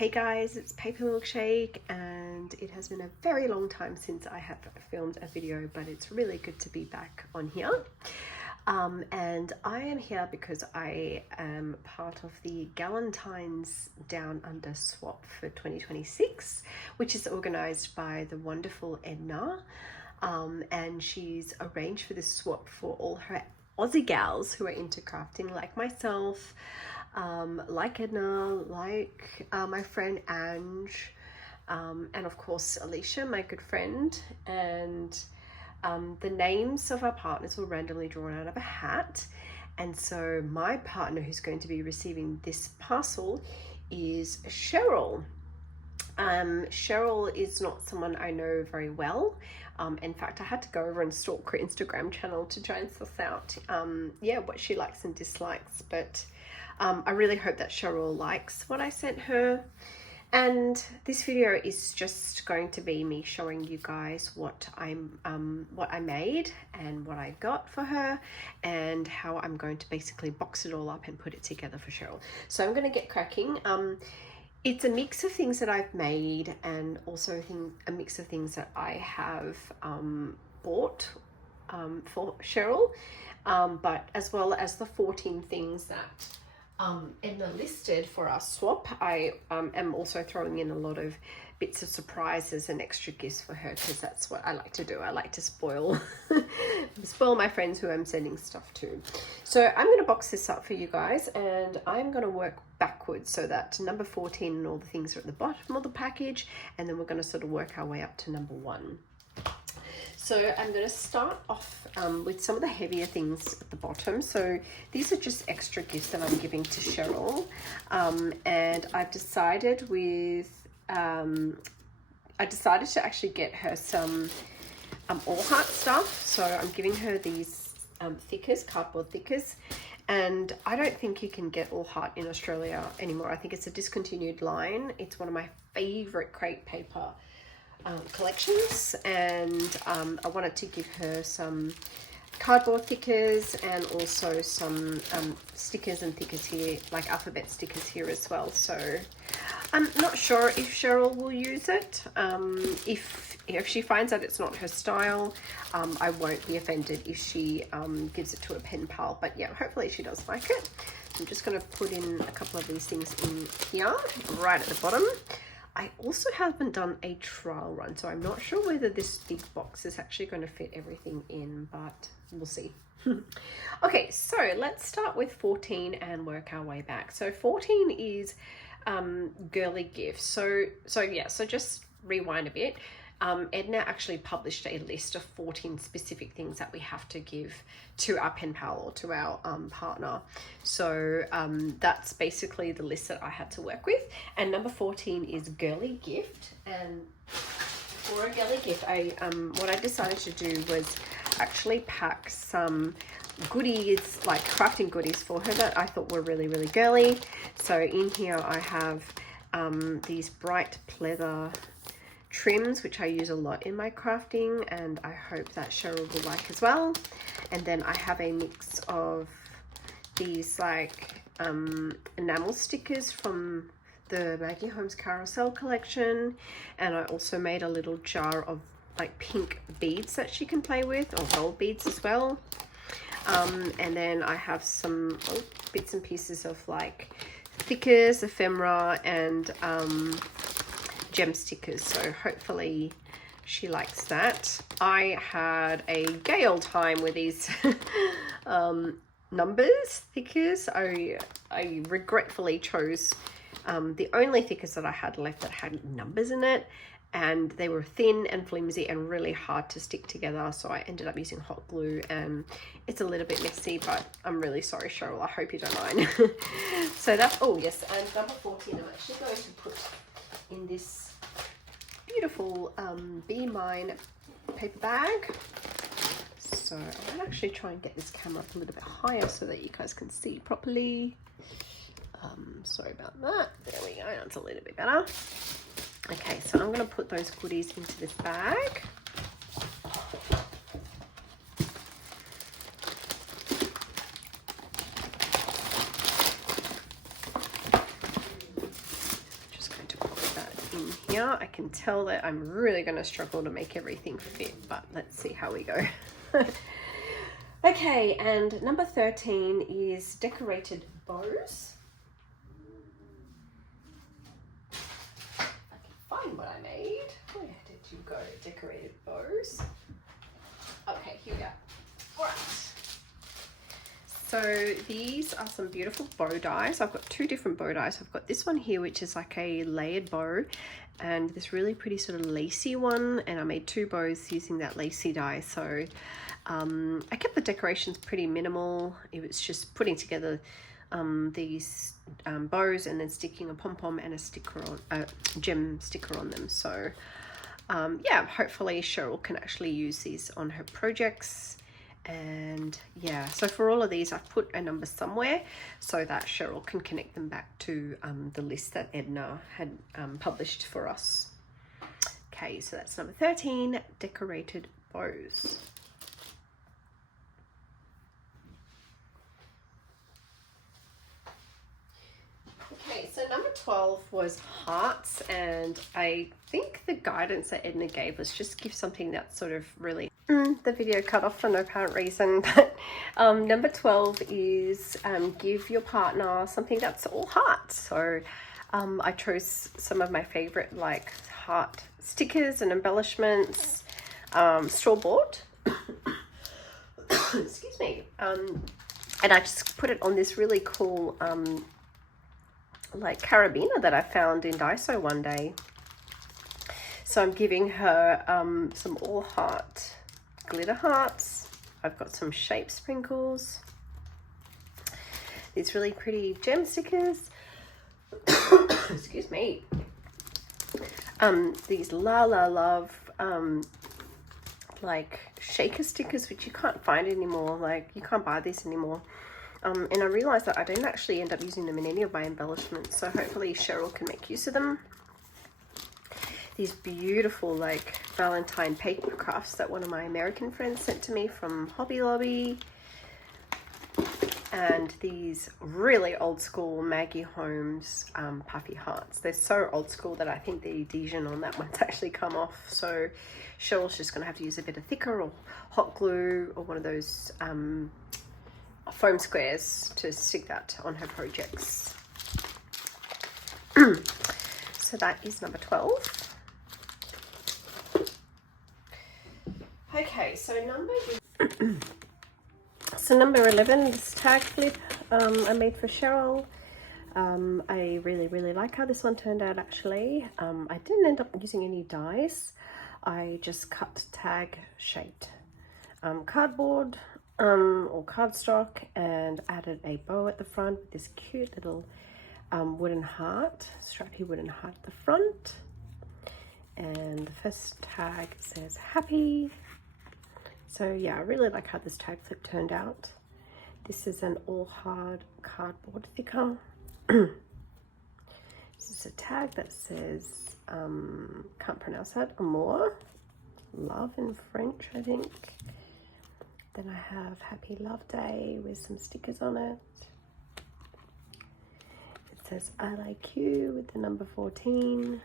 Hey guys, it's Paper Milkshake, and it has been a very long time since I have filmed a video, but it's really good to be back on here. And I am here because I am part of the Galentines Down Under swap for 2026, which is organised by the wonderful Edna. And she's arranged for this swap for all her Aussie gals who are into crafting like myself, like Edna, like my friend Ange, and of course Alicia, my good friend. And the names of our partners were randomly drawn out of a hat, and so my partner who's going to be receiving this parcel is Cheryl. Cheryl is not someone I know very well. In fact, I had to go over and stalk her Instagram channel to try and suss out what she likes and dislikes, but I really hope that Cheryl likes what I sent her. And this video is just going to be me showing you guys what I made and what I got for her, and how I'm going to basically box it all up and put it together for Cheryl. So I'm going to get cracking. It's a mix of things that I've made, and also a mix of things that I have bought for Cheryl, but as well as the 14 things that Edna listed for our swap. I am also throwing in a lot of bits of surprises and extra gifts for her, because that's what I like to do. I like to spoil my friends who I'm sending stuff to. So I'm going to box this up for you guys, and I'm going to work backwards so that number 14 and all the things are at the bottom of the package, and then we're going to sort of work our way up to number 1. So I'm going to start off with some of the heavier things at the bottom. So these are just extra gifts that I'm giving to Cheryl, and I've decided to actually get her some all heart stuff. So I'm giving her these thickers, cardboard thickers, and I don't think you can get all heart in Australia anymore. I think it's a discontinued line. It's one of my favorite crepe paper collections, and I wanted to give her some cardboard thickers and also some stickers and thickers here, like alphabet stickers here as well. So I'm not sure if Cheryl will use it. If she finds out it's not her style, I won't be offended if she gives it to a pen pal, but yeah, hopefully she does like it. I'm just going to put in a couple of these things in here right at the bottom. I also haven't done a trial run, so I'm not sure whether this big box is actually going to fit everything in, but we'll see. Okay, so let's start with 14 and work our way back. So 14 is girly gifts. So just rewind a bit. Edna actually published a list of 14 specific things that we have to give to our pen pal or to our partner. So that's basically the list that I had to work with. And number 14 is girly gift. And for a girly gift, what I decided to do was actually pack some goodies, like crafting goodies for her that I thought were really, really girly. So in here I have these bright pleather trims, which I use a lot in my crafting, and I hope that Cheryl will like as well. And then I have a mix of these like enamel stickers from the Maggie Holmes Carousel collection, and I also made a little jar of like pink beads that she can play with, or gold beads as well. And then I have some bits and pieces of like thickers, ephemera, and gem stickers, so hopefully she likes that. I had a gay old time with these numbers thickers. I regretfully chose the only thickers that I had left that had numbers in it, and they were thin and flimsy and really hard to stick together, so I ended up using hot glue, and it's a little bit messy, but I'm really sorry, Cheryl. I hope you don't mind. So that's, oh yes, and number 14 I'm actually going to put in this beautiful Be Mine paper bag. So I'm gonna actually try and get this camera up a little bit higher so that you guys can see properly. Sorry about that. There we go, that's a little bit better. Okay, so I'm gonna put those goodies into this bag. Just going to in here. I can tell that I'm really going to struggle to make everything fit, but let's see how we go. Okay, and number 13 is decorated bows. I can find what I made. Where did you go? Decorated bows. Okay, here we go. All right. So these are some beautiful bow dies. I've got two different bow dies. I've got this one here, which is like a layered bow, and this really pretty sort of lacy one, and I made two bows using that lacy die. So I kept the decorations pretty minimal. It was just putting together these bows and then sticking a pom-pom and a sticker on, a gem sticker on them. So yeah, hopefully Cheryl can actually use these on her projects. And yeah, so for all of these I've put a number somewhere so that Cheryl can connect them back to the list that Edna had published for us. Okay, so that's number 13, decorated bows. Okay, so number 12 was hearts, and I think the guidance that Edna gave was just give something that sort of really the video cut off for no apparent reason, but number 12 is give your partner something that's all hearts. So I chose some of my favorite like heart stickers and embellishments, store-bought excuse me, and I just put it on this really cool like carabiner that I found in Daiso one day. So I'm giving her some all heart glitter hearts. I've got some shape sprinkles, these really pretty gem stickers, excuse me, these La La Love like shaker stickers, which you can't find anymore. Like, you can't buy these anymore. And I realized that I didn't actually end up using them in any of my embellishments, so hopefully Cheryl can make use of them. These beautiful like Valentine paper crafts that one of my American friends sent to me from Hobby Lobby, and these really old school Maggie Holmes puffy hearts. They're so old school that I think the adhesion on that one's actually come off, so Cheryl's just going to have to use a bit of thicker or hot glue or one of those foam squares to stick that on her projects. So that is number 12. Okay, so number 11, this tag flip I made for Cheryl. I really like how this one turned out actually. I didn't end up using any dies. I just cut tag shaped cardboard or cardstock and added a bow at the front with this cute little wooden heart, strappy wooden heart at the front. And the first tag says happy. So yeah, I really like how this tag flip turned out. This is an all hard cardboard thicker. This is a tag that says, can't pronounce that, amour, love in French, I think. Then I have Happy Love Day with some stickers on it. It says I like you with the number 14.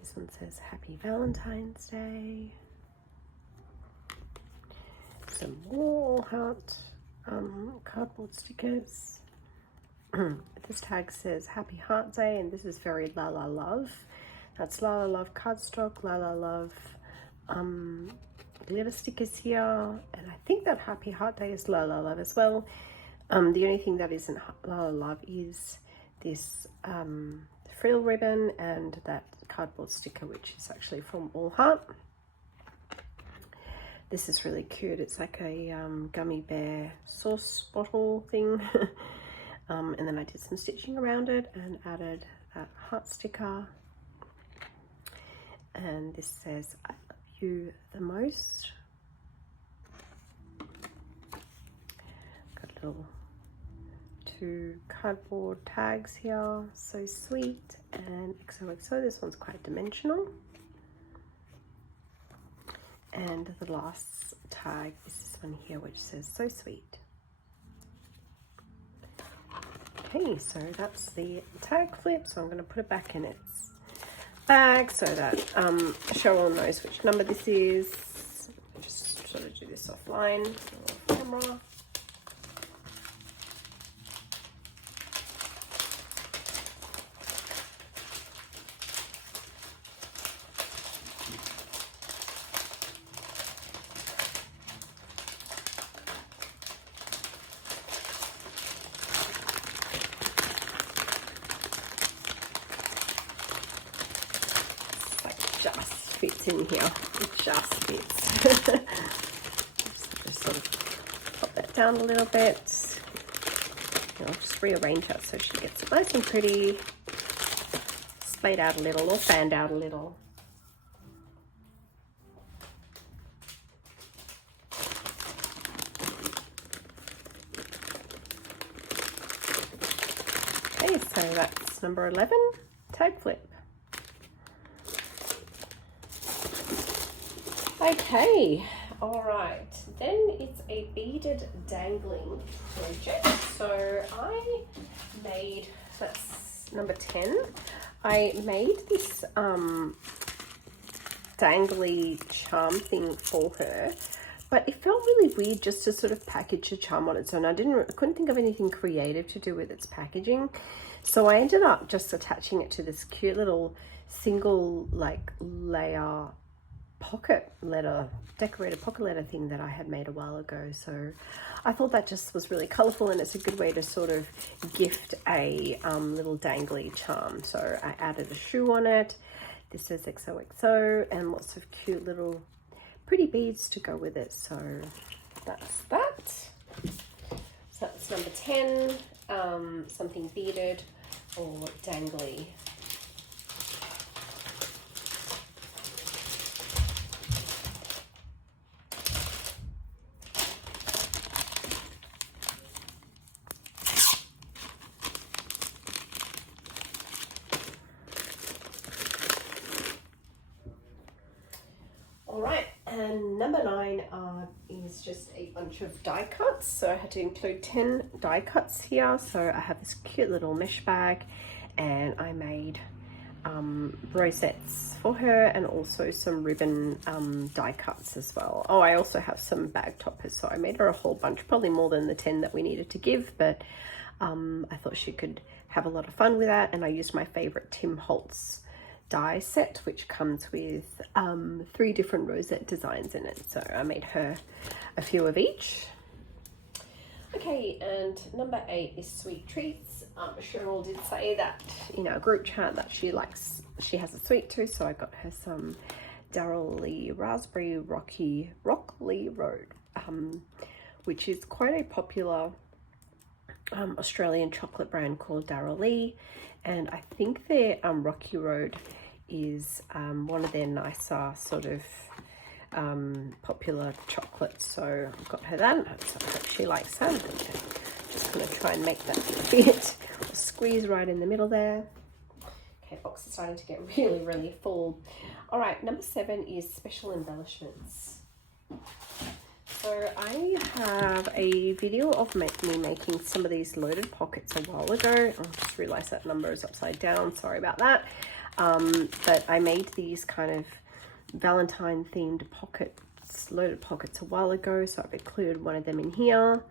This one says Happy Valentine's Day. Some more heart cardboard stickers. This tag says Happy Heart Day, and this is very La La Love. That's La La Love cardstock, La La Love glitter stickers here, and I think that Happy Heart Day is La La Love as well. The only thing that isn't La La Love is this frill ribbon and that cardboard sticker, which is actually from All Heart. This is really cute. It's like a gummy bear sauce bottle thing. And then I did some stitching around it and added that heart sticker. And this says, I love you the most. Got little 2 cardboard tags here. So sweet. And XOXO, this one's quite dimensional. And the last tag is this one here, which says so sweet. Okay, so that's the tag flip. So I'm going to put it back in its bag so that Cheryl knows which number this is. Just sort of do this offline, off camera. Just fits in here. It just fits. Just sort of pop that down a little bit. And I'll just rearrange that so she gets nice and pretty, splayed out a little or fanned out a little. Okay, so that's number 11, tag flip. Okay, all right, then it's a beaded dangling project. So I made, that's number 10. I made this dangly charm thing for her, but it felt really weird just to sort of package a charm on its own. I couldn't think of anything creative to do with its packaging. So I ended up just attaching it to this cute little single like layer pocket letter, decorated pocket letter thing that I had made a while ago. So I thought that just was really colorful, and it's a good way to sort of gift a little dangly charm. So I added a shoe on it. This says XOXO, and lots of cute little pretty beads to go with it. So that's that. So that's number 10, something beaded or dangly. Alright, and number 9 is just a bunch of die cuts. So I had to include 10 die cuts here. So I have this cute little mesh bag, and I made rosettes for her, and also some ribbon die cuts as well. Oh, I also have some bag toppers. So I made her a whole bunch, probably more than the 10 that we needed to give, but I thought she could have a lot of fun with that. And I used my favorite Tim Holtz die set, which comes with 3 different rosette designs in it. So I made her a few of each. Okay, and number 8 is sweet treats. Cheryl did say that in our group chat that she has a sweet tooth, so I got her some Darryl Lee Raspberry Rock Lee Road, which is quite a popular Australian chocolate brand called Darryl Lee, and I think their Rocky Road is one of their nicer sort of popular chocolates. So I've got her that, so I hope she likes that. Just gonna try and make that fit, squeeze right in the middle there. Okay, box is starting to get really full. All right, number 7 is special embellishments. So I have a video of me making some of these loaded pockets a while ago. I just realized that number is upside down, sorry about that. But I made these kind of Valentine themed pockets, loaded pockets a while ago. So I've included one of them in here,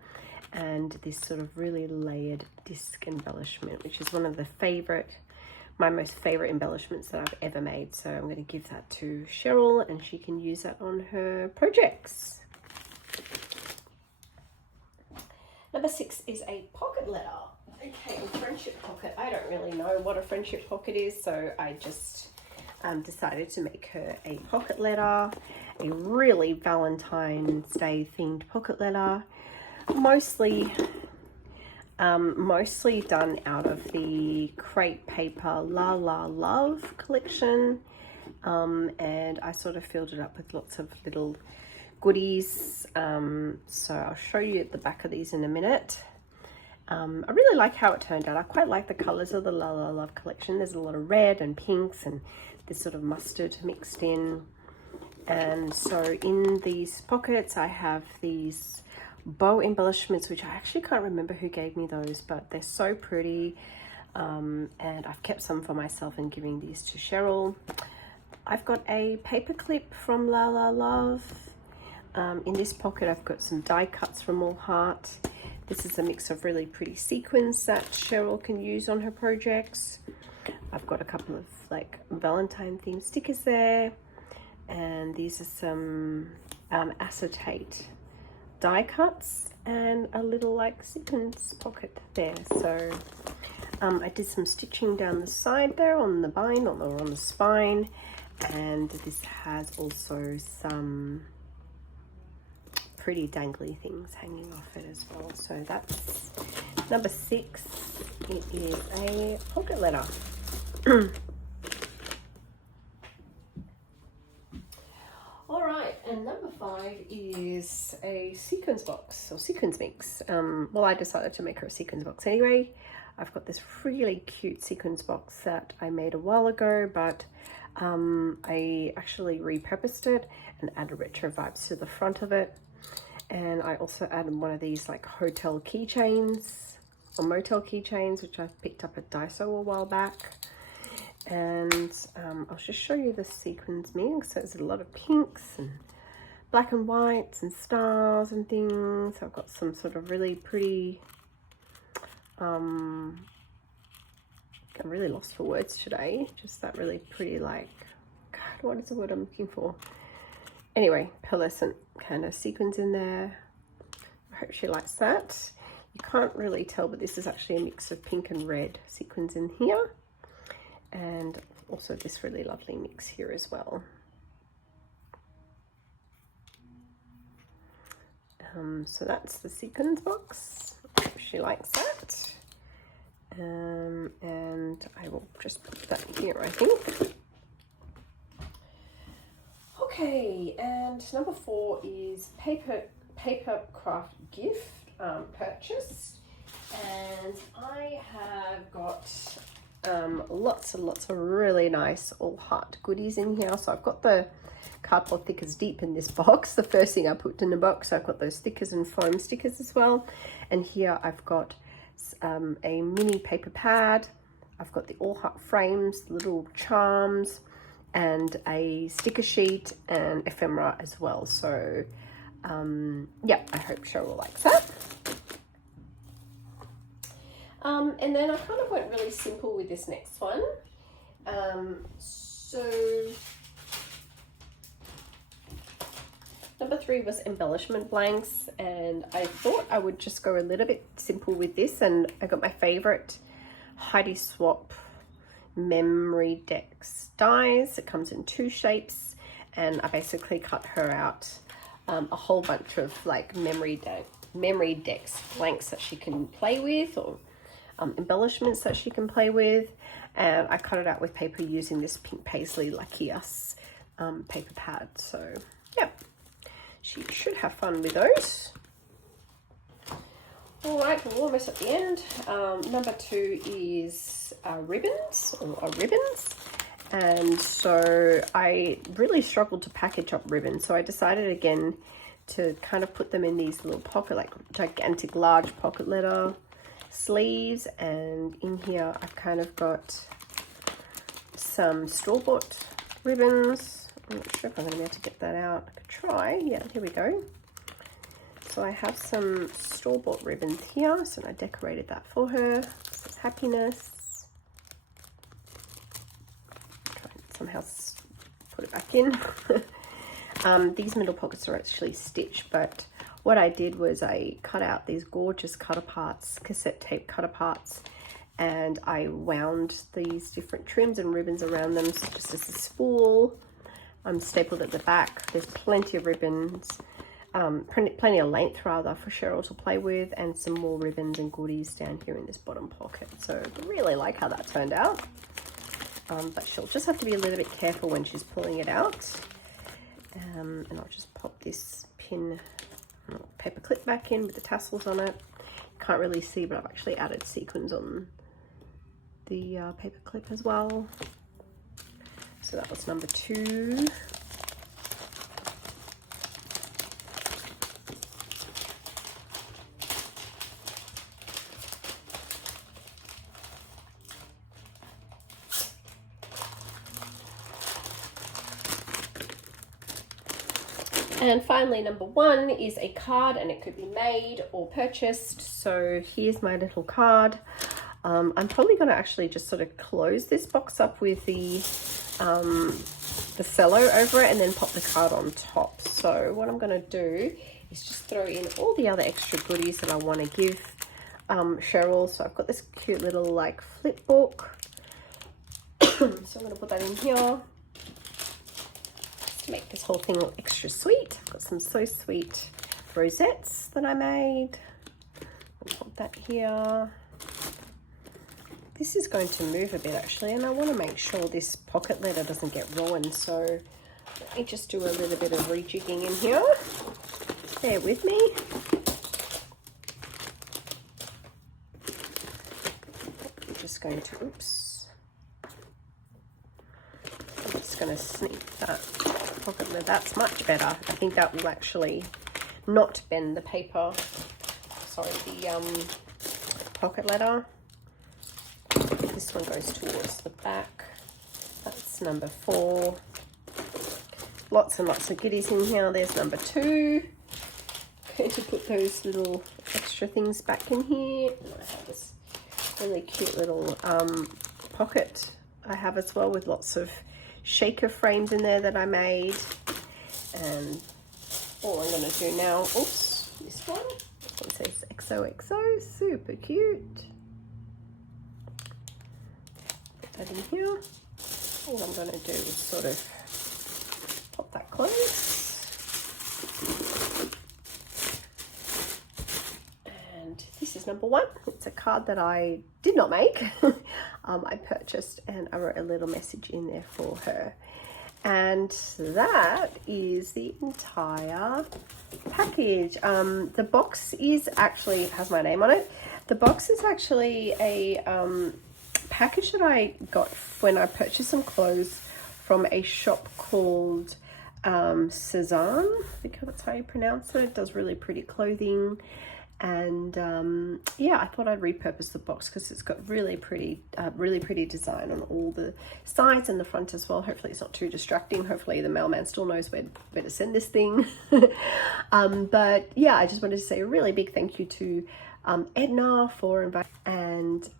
and this sort of really layered disc embellishment, which is one of my most favorite embellishments that I've ever made. So I'm going to give that to Cheryl, and she can use that on her projects. Number 6 is a pocket letter. Okay, a friendship pocket. I don't really know what a friendship pocket is, so I just decided to make her a pocket letter, a really Valentine's Day themed pocket letter, mostly done out of the crepe paper La La Love collection, and I sort of filled it up with lots of little goodies. So I'll show you at the back of these in a minute. I really like how it turned out. I quite like the colors of the La La Love collection. There's a lot of red and pinks and this sort of mustard mixed in. And so in these pockets I have these bow embellishments, which I actually can't remember who gave me those, but they're so pretty. And I've kept some for myself and giving these to Cheryl. I've got a paper clip from La La Love. In this pocket I've got some die cuts from All Heart. This is a mix of really pretty sequins that Cheryl can use on her projects. I've got a couple of like Valentine themed stickers there, and these are some acetate die cuts and a little like sequins pocket there. So I did some stitching down the side there on the bind or on the spine, and this has also some pretty dangly things hanging off it as well. So that's number 6. It is a pocket letter. All right, and number 5 is a sequins box or sequins mix. Well, I decided to make her a sequins box anyway. I've got this really cute sequins box that I made a while ago, but I actually repurposed it and added retro vibes to the front of it. And I also added one of these like hotel keychains or motel keychains, which I picked up at Daiso a while back. And I'll just show you the sequins mix. So there's a lot of pinks and black and whites and stars and things. I've got some sort of really pretty, I'm really lost for words today. Just that really pretty, like, God, what is the word I'm looking for? Anyway, pearlescent kind of sequins in there. I hope she likes that. You can't really tell, but this is actually a mix of pink and red sequins in here. And also this really lovely mix here as well. So that's the sequins box. She likes that. And I will just put that here, I think. Okay, and number 4 is paper craft gift purchase. And I have got lots and lots of really nice All Heart goodies in here. So I've got the cardboard stickers deep in this box. The first thing I put in the box, I've got those stickers and foam stickers as well. And here I've got a mini paper pad. I've got the All Heart frames, little charms, and a sticker sheet and ephemera as well. So yeah, I hope Cheryl likes that. And then I kind of went really simple with this next one. So number 3 was embellishment blanks, and I thought I would just go a little bit simple with this, and I got my favorite Heidi Swap memory decks dies. It comes in 2 shapes, and I basically cut her out a whole bunch of like memory decks blanks that she can play with, or embellishments that she can play with. And I cut it out with paper using this pink paisley Lucky Us paper pad. So yeah, she should have fun with those. All right, we're almost at the end. Number 2 is ribbons. And so I really struggled to package up ribbons, so I decided again to kind of put them in these little pocket, like gigantic large pocket letter sleeves. And in here I've kind of got some store-bought ribbons. I'm not sure if I'm going to be able to get that out. I could try. Yeah, here we go. So I have some store-bought ribbons here, so I decorated that for her. This is happiness. Try and somehow put it back in. These middle pockets are actually stitched, but what I did was I cut out these gorgeous cut-aparts, cassette tape cut-aparts, and I wound these different trims and ribbons around them just as a spool. Stapled at the back. There's plenty of ribbons, plenty of length rather for Cheryl to play with, and some more ribbons and goodies down here in this bottom pocket. So I really like how that turned out. But she'll just have to be a little bit careful when she's pulling it out. And I'll just pop this pin paper clip back in with the tassels on it. Can't really see, but I've actually added sequins on the paper clip as well. So that was number 2. And finally, number 1 is a card, and it could be made or purchased. So here's my little card. I'm probably going to actually just sort of close this box up with the cello over it and then pop the card on top. So what I'm going to do is just throw in all the other extra goodies that I want to give Cheryl. So I've got this cute little like flip book. So I'm going to put that in here to make this whole thing look extra sweet. I've got some So Sweet rosettes that I made. I'll put that here. This is going to move a bit actually, and I want to make sure this pocket letter doesn't get ruined. So let me just do a little bit of rejigging in here. Bear with me. I'm just going to, oops. I'm just going to snip that pocket letter. That's much better. I think that will actually not bend the paper. Sorry, the pocket letter. This one goes towards the back. That's number 4. Lots and lots of goodies in here. There's number 2. Going to put those little extra things back in here. And I have this really cute little pocket I have as well, with lots of shaker frames in there that I made. And all I'm going to do now, oops, this one says XOXO, super cute. That in here. All I'm going to do is sort of pop that close. And this is number 1. It's a card that I did not make. I purchased, and I wrote a little message in there for her. And that is the entire package. The box is actually, has my name on it. The box is actually a package that I got when I purchased some clothes from a shop called Cezanne. I think that's how you pronounce it. It does really pretty clothing. And yeah, I thought I'd repurpose the box because it's got really pretty design on all the sides and the front as well. Hopefully it's not too distracting. Hopefully the mailman still knows where to send this thing. But yeah, I just wanted to say a really big thank you to Edna for inviting, and